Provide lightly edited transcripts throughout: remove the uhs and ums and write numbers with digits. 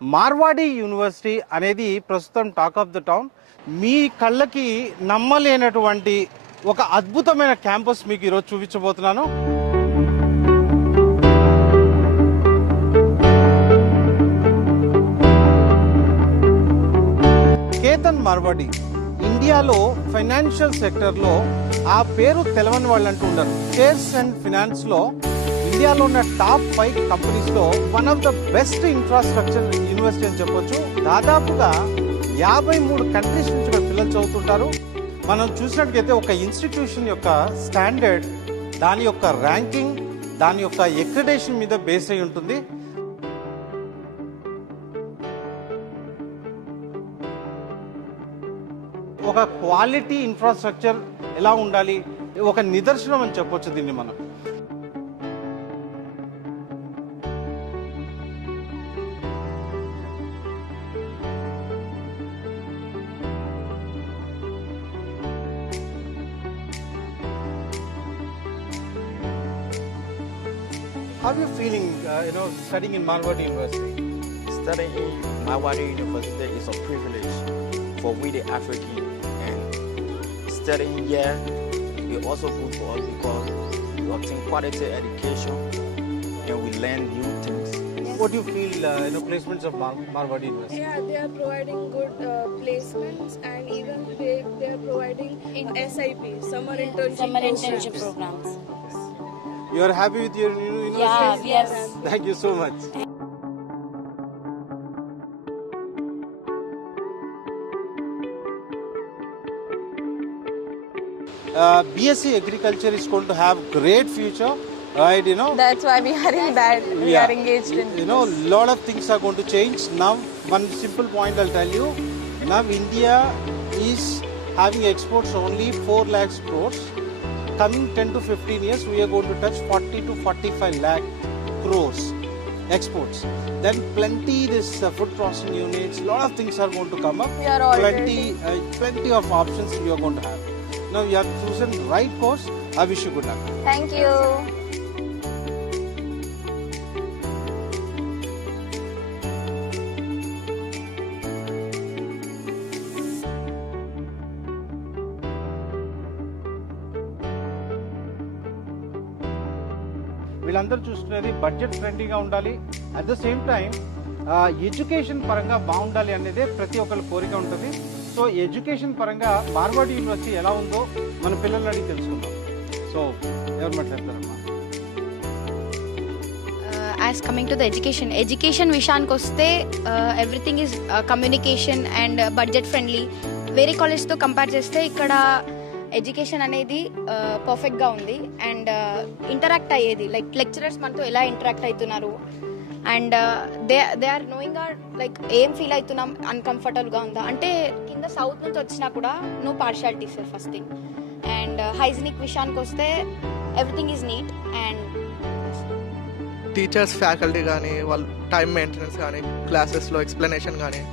మార్వాడి యూనివర్సిటీ అనేది ప్రస్తుతం talk of the town. మీ కళ్ళకి నమ్మలేనటువంటి ఒక అద్భుతమైన క్యాంపస్ మీకు ఈరోజు చూపించబోతున్నాను. కేతన్ మార్వాడి ఇండియాలో ఫైనాన్షియల్ సెక్టర్లో ఆ పేరు తెలవని వాళ్ళు అంటూ ఉండరు. షేర్స్ అండ్ ఫినాన్స్లో ఇండియాలో ఉన్న టాప్ 5 కంపెనీస్లో one of the best infrastructure university అని చెప్పొచ్చు. దాదాపుగా 53 కంట్రీస్ నుంచి పిల్లలు చదువుతుంటారు. మనం చూసినట్టుగైతే ఒక ఇన్స్టిట్యూషన్ యొక్క స్టాండర్డ్, దాని యొక్క ర్యాంకింగ్, దాని యొక్క ఎక్రిడేషన్ మీద బేస్ అయి ఉంటుంది. ఒక క్వాలిటీ ఇన్ఫ్రాస్ట్రక్చర్ ఎలా ఉండాలి, ఒక నిదర్శనం అని చెప్పొచ్చు దీన్ని మనం. How are you feeling, studying in Marwadi University? Studying in Marwadi University is a privilege for we the African, and studying here is also good for us because we obtain quality education and we learn new things. What do you feel, placements of Marwadi University? Yeah, they are providing good placements, and even they are providing SIP, summer internship programs. You are happy with your new university? Yes. Thank you so much. BSc Agriculture is going to have great future, right? That's why we are in that. We are engaged in. Lot of things are going to change. Now, one simple point I'll tell you. Now, India is having exports only 4 lakhs crores. Coming 10 to 15 years, we are going to touch 40 to 45 lakh crores exports. Then plenty this food processing units, lot of things are going to come up. We are already. Plenty of options you are going to have. Now you have chosen the right course. I wish you good luck. Thank you. వీళ్ళందరూ చూస్తున్నది బడ్జెట్ ఫ్రెండ్లీగా ఉండాలి, at the same time education పరంగా బాగుండాలి అనేదే ప్రతి ఒక్కరి కోరిక ఉంటుంది. సో ఎడ్యుకేషన్ పరంగా మార్వాడి యూనివర్సిటీ ఎలా ఉందో మన పిల్లల్ని అడిగి తెలుసుకుందాం. సో ఎవరు మాట్లాడతారమ్మా? As coming to the education విషయానికి వస్తే everything is communication and budget friendly. వేరే కాలేజ్తో కంపేర్ చేస్తే ఇక్కడ ఎడ్యుకేషన్ అనేది పర్ఫెక్ట్గా ఉంది. అండ్ ఇంటరాక్ట్ అయ్యేది, లైక్ లెక్చరర్స్ మనతో ఎలా ఇంటరాక్ట్ అవుతున్నారు, and they are knowing like ఏం ఫీల్ అవుతున్నాం, అన్కంఫర్టబుల్గా ఉందా అంటే. కింద సౌత్ నుంచి వచ్చినా కూడా no partialities first thing. And hygienic విషయానికి వస్తే everything is neat. And teachers, faculty కానీ వాళ్ళ టైం మెయింటెనెన్స్ కానీ, క్లాసెస్లో ఎక్స్ప్లెనేషన్ కానీ,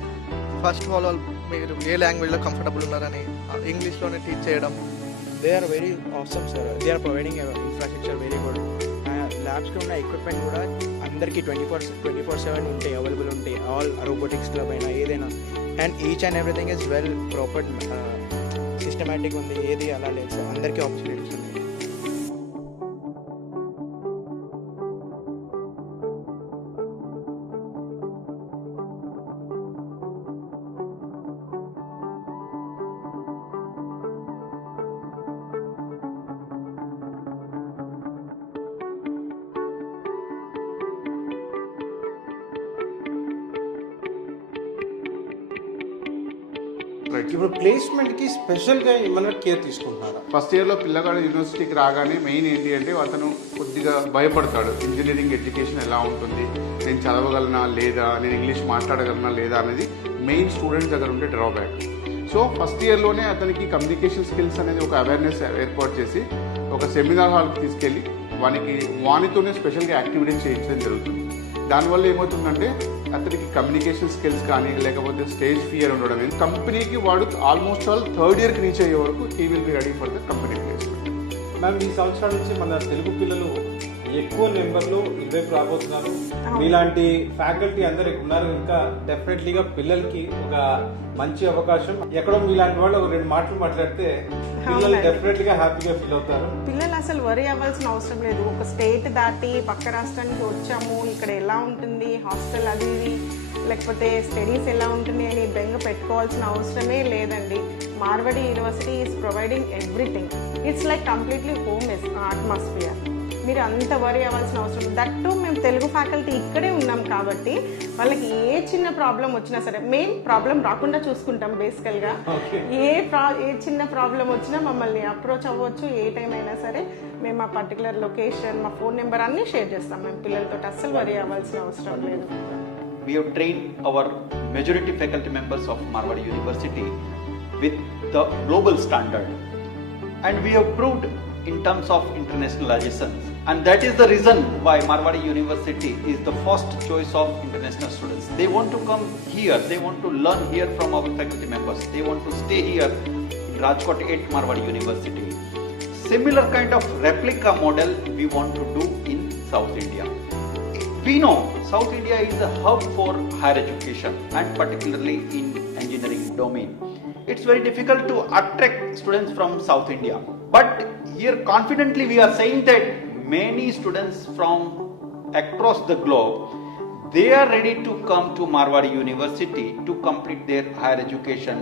ఫస్ట్ ఆఫ్ ఆల్ మీరు ఏ లాంగ్వేజ్లో కంఫర్టబుల్ ఉన్నారని ఇంగ్లీష్లోనే టీచ్ చేయడం. They are very awesome, sir. They are providing infrastructure very good. ల్యాబ్స్లో ఉన్న ఎక్విప్మెంట్ కూడా అందరికీ 24/7 ఉంటాయి, అవైలబుల్ ఉంటాయి. ఆల్ రోబోటిక్స్ క్లబ్ అయినా ఏదైనా, and each and everything is well proper systematic ఉంది. ఏది అలా లేదు సార్, అందరికీ ఆపర్చునిటీస్ ఉన్నాయి. ఇప్పుడు ప్లేస్మెంట్ కి స్పెషల్ గా ఏమైనా కేర్ తీసుకుంటున్నారా? ఫస్ట్ ఇయర్లో పిల్లగాడు యూనివర్సిటీకి రాగానే మెయిన్ ఏంటి అంటే అతను కొద్దిగా భయపడతాడు. ఇంజనీరింగ్ ఎడ్యుకేషన్ ఎలా ఉంటుంది, నేను చదవగలనా లేదా, నేను ఇంగ్లీష్ మాట్లాడగలనా లేదా అనేది మెయిన్ స్టూడెంట్స్ దగ్గర ఉండే డ్రాబ్యాక్. సో ఫస్ట్ ఇయర్లోనే అతనికి కమ్యూనికేషన్ స్కిల్స్ అనేది ఒక అవేర్నెస్ ఏర్పాటు చేసి ఒక సెమినార్ హాల్కి తీసుకెళ్ళి వానితోనే స్పెషల్గా యాక్టివిటీస్ చేయించడం జరుగుతుంది. దానివల్ల ఏమవుతుందంటే అతనికి కమ్యూనికేషన్ స్కిల్స్ కానీ లేకపోతే స్టేజ్ ఫియర్ ఉండడం, కంపెనీకి వాడు ఆల్మోస్ట్ ఆల్ 3rd ఇయర్కి రీచ్ అయ్యే వరకు he will be ready for the company placement. Ma'am, ఈ సంవత్సరాల నుంచి మన తెలుగు పిల్లలు ఎక్కువ నెంబర్లు ఇటువైపు రాబోతున్నారు. మీలాంటి ఫ్యాకల్టీ అందరు ఉన్నారు ఇంకా డెఫినెట్లీగా పిల్లలకి ఒక మంచి అవకాశం. ఎక్కడో మీలాంటి వాళ్ళు ఒక 2 మాటలు మాట్లాడితే పిల్లలు డెఫినెట్లీగా హ్యాపీగా ఫీల్ అవుతారు. పిల్లలు అసలు వరి అవ్వాల్సిన అవసరం లేదు. ఒక స్టేట్ దాటి పక్క రాష్ట్రానికి వచ్చాము, ఇక్కడ ఎలా ఉంటుంది హాస్టల్ అది ఇది, లేకపోతే స్టడీస్ ఎలా ఉంటుంది అని బెంగ పెట్టుకోవాల్సిన అవసరమే లేదండి. Marwadi university is providing everything. It's like completely home atmosphere. మీరు అంత వరి అవ్వాల్సిన అవసరం. దట్టు మేము తెలుగు ఫ్యాకల్టీ ఇక్కడే ఉన్నాం కాబట్టి వాళ్ళకి ఏ చిన్న ప్రాబ్లం వచ్చినా సరే, మెయిన్ ప్రాబ్లం రాకుండా చూసుకుంటాం బేసికల్గా. ఏ చిన్న ప్రాబ్లం వచ్చినా మమ్మల్ని అప్రోచ్ అవ్వచ్చు ఏ టైం అయినా సరే. మేము మా పర్టికులర్ లొకేషన్, మా ఫోన్ నెంబర్ అన్నీ షేర్ చేస్తాం. మేము పిల్లలతో అస్సలు వరి అవ్వాల్సిన అవసరం లేదు. We have trained our majority faculty members of Marwadi University with the global standard, and we have proved in terms of internationalizations, and that is the reason why Marwadi University is the first choice of international students. They want to come here, they want to learn here from our faculty members, they want to stay here in Rajkot at Marwadi University. Similar kind of replica model we want to do in South India. We know South India is a hub for higher education and particularly in engineering domain. It's very difficult to attract students from South India. But here confidently we are saying that many students from across the globe, they are ready to come to Marwadi University to complete their higher education.